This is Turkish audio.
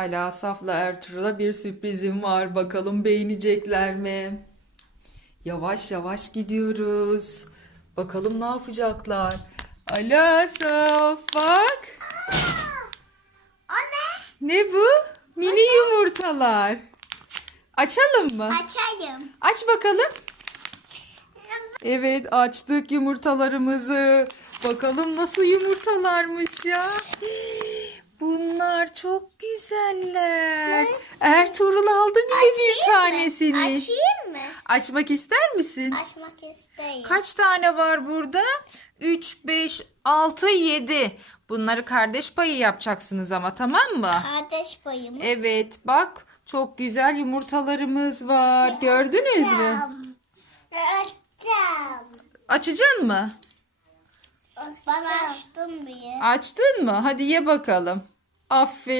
Ali Asaf'la Ertuğrul'a bir sürprizim var. Bakalım beğenecekler mi? Yavaş yavaş gidiyoruz. Bakalım ne yapacaklar. Ali Asaf bak. O ne? Ne bu? Mini yumurtalar. Açalım mı? Açayım. Aç bakalım. Evet açtık yumurtalarımızı. Bakalım nasıl yumurtalarmış ya. Bunlar çok güzeller. Ertuğrul aldı bile bir tanesini. Açayım mı? Açmak ister misin? Açmak isteyim. Kaç tane var burada? 3, 5, 6, 7. Bunları kardeş payı yapacaksınız ama tamam mı? Kardeş payımı. Evet bak çok güzel yumurtalarımız var. Gördünüz mü? Açacağım. Açacaksın mı? Bana açtım bir. Açtın mı? Hadi ye bakalım. Aferin.